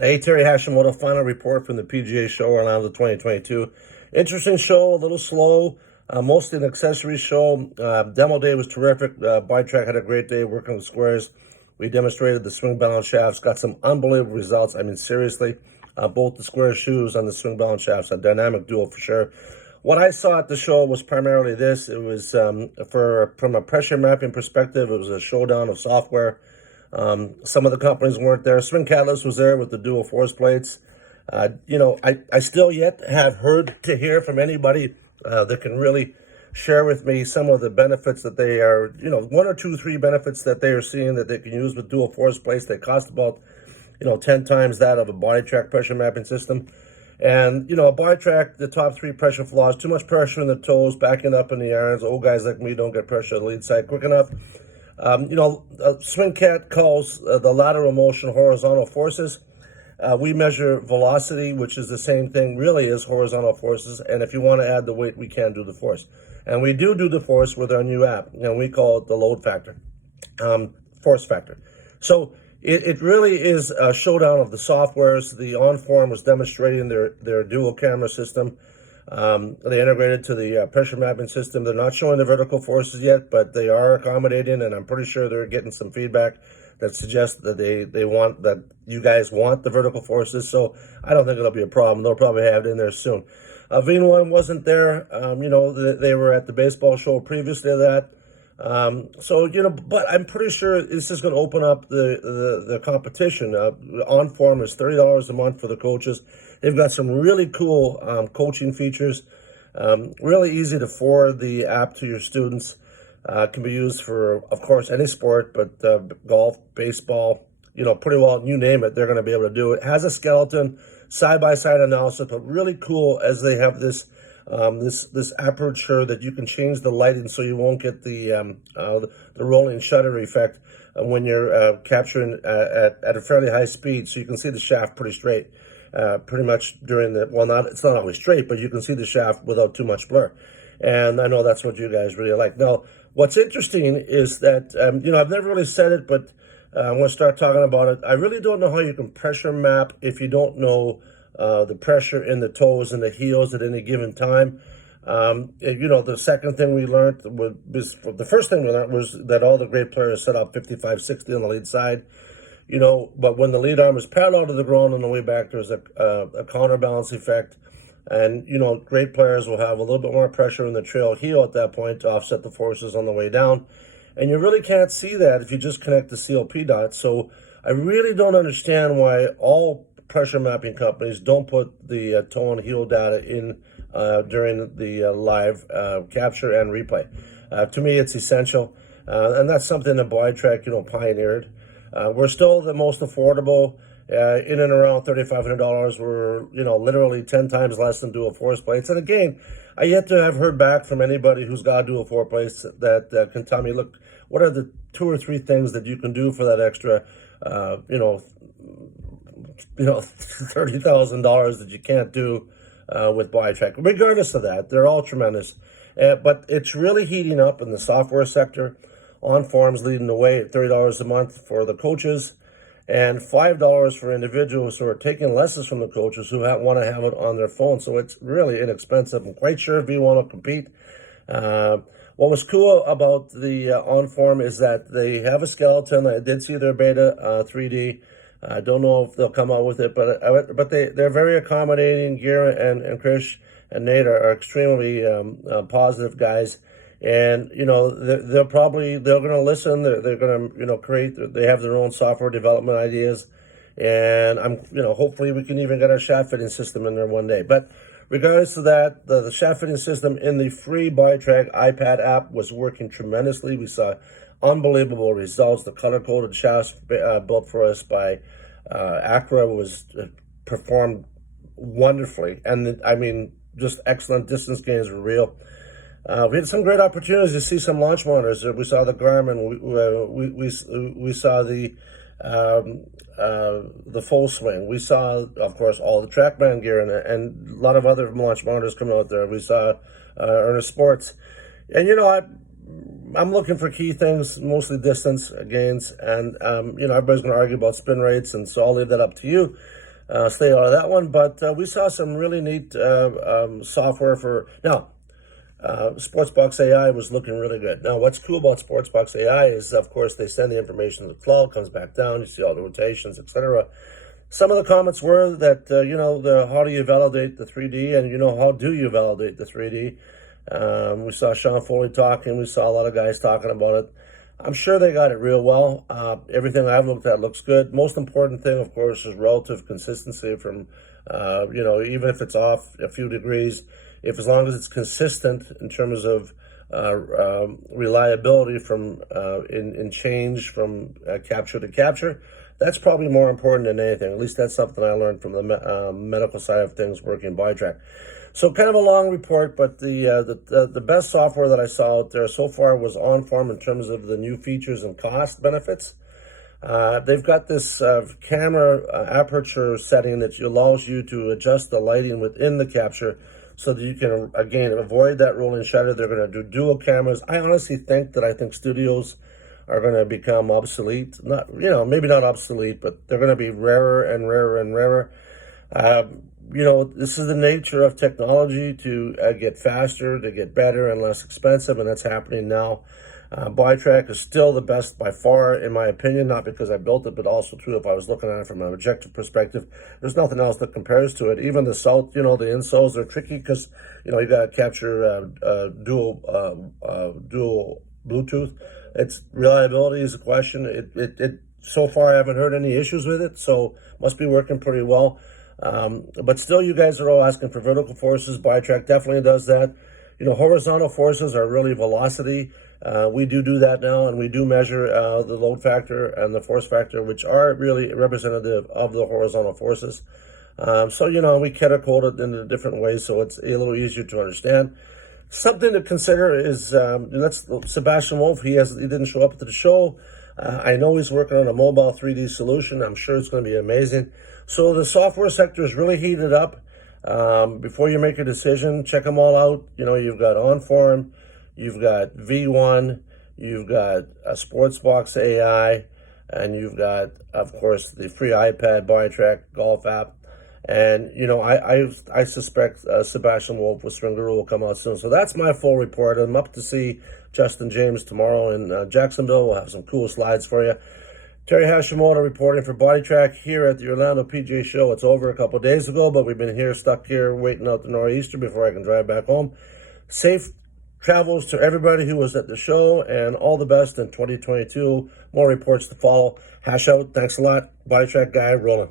Hey, Terry Hashimoto, final report from the PGA Show Orlando 2022. Interesting show, a little slow, mostly an accessory show. Demo day was terrific. Track had a great day working with squares. We demonstrated the swing balance shafts, got some unbelievable results. I mean, seriously, both the square shoes and the swing balance shafts, a dynamic duo for sure. What I saw at the show was primarily this. It was, from a pressure mapping perspective, it was a showdown of software. Some of the companies weren't there. Swing Catalyst was there with the dual force plates. I still yet have heard to hear from anybody that can really share with me some of the benefits that they are, one or two, three benefits that they are seeing that they can use with dual force plates. They cost about, 10 times that of a body track pressure mapping system. And, a body track, the top three pressure flaws: too much pressure in the toes, backing up in the irons. Old guys like me don't get pressure on the lead side quick enough. Swing Cat calls the lateral motion horizontal forces. We measure velocity, which is the same thing really as horizontal forces. And if you want to add the weight, we can do the force. And we do the force with our new app. We call it the load factor, force factor. So it really is a showdown of the softwares. The on-form was demonstrating their dual camera system. They integrated to the pressure mapping system. They're not showing the vertical forces yet, but they are accommodating, and I'm pretty sure they're getting some feedback that suggests that they want, that you guys want the vertical forces. So I don't think it'll be a problem. They'll probably have it in there soon. V1 wasn't there. They were at the baseball show previously to that. But I'm pretty sure this is going to open up the competition. On-form is $30 a month for the coaches. They've got some really cool coaching features. Really easy to forward the app to your students. Can be used for, of course, any sport, but golf, baseball, pretty well, you name it, they're going to be able to do it. It has a skeleton, side-by-side analysis, but really cool as they have this this aperture that you can change the lighting so you won't get the rolling shutter effect when you're capturing at a fairly high speed, so you can see the shaft pretty straight. Pretty much during it's not always straight, but you can see the shaft without too much blur. And I know that's what you guys really like. Now, what's interesting is that, I've never really said it, but I'm going to start talking about it. I really don't know how you can pressure map if you don't know the pressure in the toes and the heels at any given time. The second thing we learned the first thing we learned was that all the great players set up 55-60 on the lead side. But when the lead arm is parallel to the ground on the way back, there's a counterbalance effect. And, great players will have a little bit more pressure in the trail heel at that point to offset the forces on the way down. And you really can't see that if you just connect the CLP dots. So I really don't understand why all pressure mapping companies don't put the toe and heel data in during the live capture and replay. To me, it's essential. And that's something that Track, pioneered. We're still the most affordable, in and around $3,500. We're, literally 10 times less than dual force plates. And again, I yet to have heard back from anybody who's got dual force plates that can tell me, look, what are the 2 or 3 things that you can do for that extra, $30,000 that you can't do with Track. Regardless of that, they're all tremendous. But it's really heating up in the software sector. On-form's leading the way at $30 a month for the coaches, and $5 for individuals who are taking lessons from the coaches who want to have it on their phone. So it's really inexpensive. I'm quite sure V1 will compete. What was cool about the on-form is that they have a skeleton. I did see their beta 3D. I don't know if they'll come out with it, but they're very accommodating. Gira and Krish and Nate are extremely positive guys. And they're going to listen. They're going to create. They have their own software development ideas, and hopefully we can even get our shaft fitting system in there one day. But regardless of that, the shaft fitting system in the free Track iPad app was working tremendously. We saw unbelievable results. The color coded shafts built for us by Acura was performed wonderfully, and just excellent. Distance gains were real. We had some great opportunities to see some launch monitors. We saw the Garmin. We saw the full swing. We saw, of course, all the TrackMan gear and a lot of other launch monitors coming out there. We saw Ernest Sports, and I'm looking for key things, mostly distance gains, and everybody's going to argue about spin rates, and so I'll leave that up to you. stay out of that one. But we saw some really neat software for now. Sportsbox AI was looking really good. Now, what's cool about Sportsbox AI is, of course, they send the information to the cloud, comes back down, you see all the rotations, etc. Some of the comments were that, how do you validate the 3D, and, how do you validate the 3D? We saw Sean Foley talking. We saw a lot of guys talking about it. I'm sure they got it real well. Everything I've looked at looks good. Most important thing, of course, is relative consistency from, even if it's off a few degrees, as long as it's consistent in terms of reliability from in change from capture to capture, that's probably more important than anything. At least that's something I learned from the medical side of things working ByTrack. So kind of a long report, but the best software that I saw out there so far was OnForm in terms of the new features and cost benefits. They've got this camera aperture setting that allows you to adjust the lighting within the capture so that you can, again, avoid that rolling shutter. They're going to do dual cameras. I honestly think studios are going to become obsolete. Not, maybe not obsolete, but they're going to be rarer and rarer and rarer. This is the nature of technology to get faster, to get better and less expensive, and that's happening now. ByTrack is still the best by far, in my opinion, not because I built it, but also true if I was looking at it from an objective perspective. There's nothing else that compares to it. Even the South, the insoles are tricky because, you got to capture dual Bluetooth. Its reliability is a question. It so far I haven't heard any issues with it, so must be working pretty well. But still, you guys are all asking for vertical forces. ByTrack definitely does that. Horizontal forces are really velocity. We do that now, and we do measure the load factor and the force factor, which are really representative of the horizontal forces. So, we code it in different ways, so it's a little easier to understand. Something to consider is, that's Sebastian Wolf. He didn't show up to the show. I know he's working on a mobile 3D solution. I'm sure it's going to be amazing. So the software sector is really heated up. Before you make a decision, check them all out. You've got OnForm, you've got V1, you've got a Sportsbox AI, and you've got, of course, the free iPad ByTrack golf app. And, I suspect Sebastian Wolf with Stringeroo will come out soon. So that's my full report. I'm up to see Justin James tomorrow in Jacksonville. We'll have some cool slides for you. Terry Hashimoto reporting for ByTrack here at the Orlando PGA Show. It's over a couple of days ago, but we've been stuck here waiting out the nor'easter before I can drive back home. Safe travels to everybody who was at the show, and all the best in 2022. More reports to follow. Hash out. Thanks a lot. ByTrack guy rolling.